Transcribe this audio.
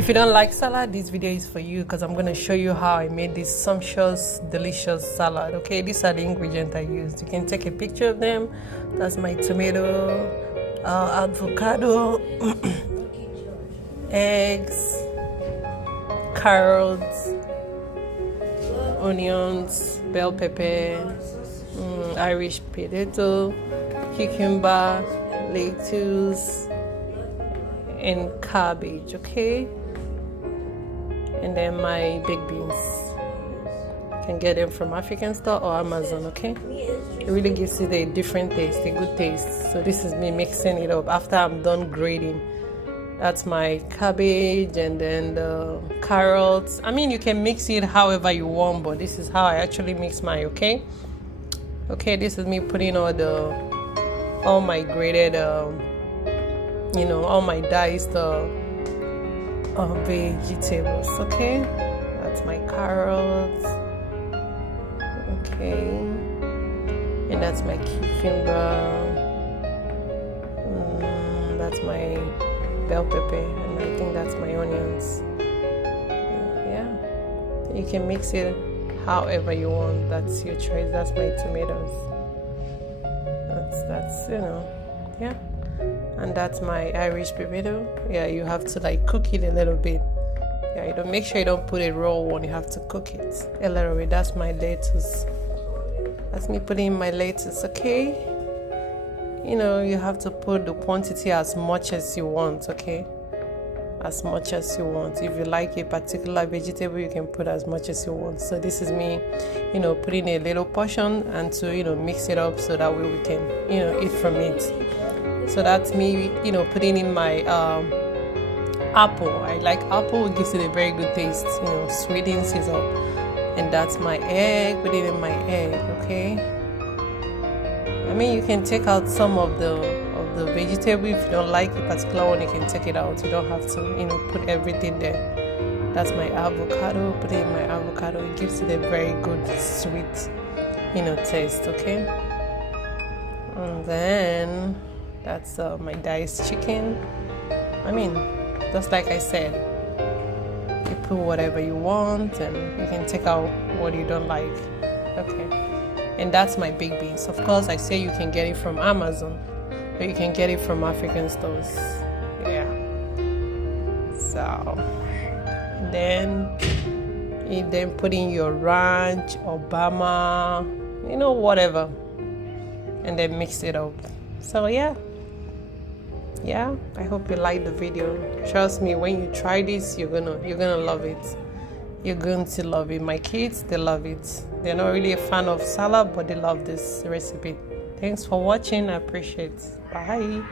If you don't like salad, this video is for you because I'm going to show you how I made this sumptuous, delicious salad. Okay, these are the ingredients I used. You can take a picture of them. That's my tomato, avocado, eggs, carrots, onions, bell pepper, Irish potato, cucumber, lettuce, and cabbage. Okay, and then my baked beans. You can get them from African store or Amazon. Okay, it really gives it a different taste, a good taste. So this is me mixing it up after I'm done grating. That's my cabbage, and then the carrots. I mean, you can mix it however you want, but this is how I actually mix mine. Okay, this is me putting all my grated all my diced vegetables. Okay, that's my carrots. Okay, and that's my cucumber. That's my bell pepper, and I think that's my onions. Yeah, you can mix it however you want. That's your choice. That's my tomatoes. That's yeah. And that's my Irish potato. Yeah, you have to like cook it a little bit. Yeah, you don't make sure you don't put it raw one. You have to cook it a little bit. That's my lettuce. That's me putting in my lettuce. Okay, you have to put the quantity as much as you want. Okay, as much as you want. If you like a particular vegetable, you can put as much as you want. So this is me, putting a little portion and to mix it up so that way we can eat from it. So that's me, putting in my apple. I like apple. It gives it a very good taste, sweetens it up. And that's my egg. Put it in my egg. Okay. I mean, you can take out some of the vegetable. If you don't like a particular one, you can take it out. You don't have to, put everything there. That's my avocado. Put it in my avocado. It gives it a very good sweet, taste. Okay. And then that's my diced chicken. I mean, just like I said, you put whatever you want, and you can take out what you don't like. Okay. And that's my baked beans. Of course, I say you can get it from Amazon, but you can get it from African stores. Yeah. So then put in your ranch, Obama, whatever, and then mix it up. So yeah, I hope you like the video. Trust me, when you try this, you're gonna love it. You're going to love it. My kids, they love it. They're not really a fan of salad, but they love this recipe. Thanks for watching. I appreciate it. Bye.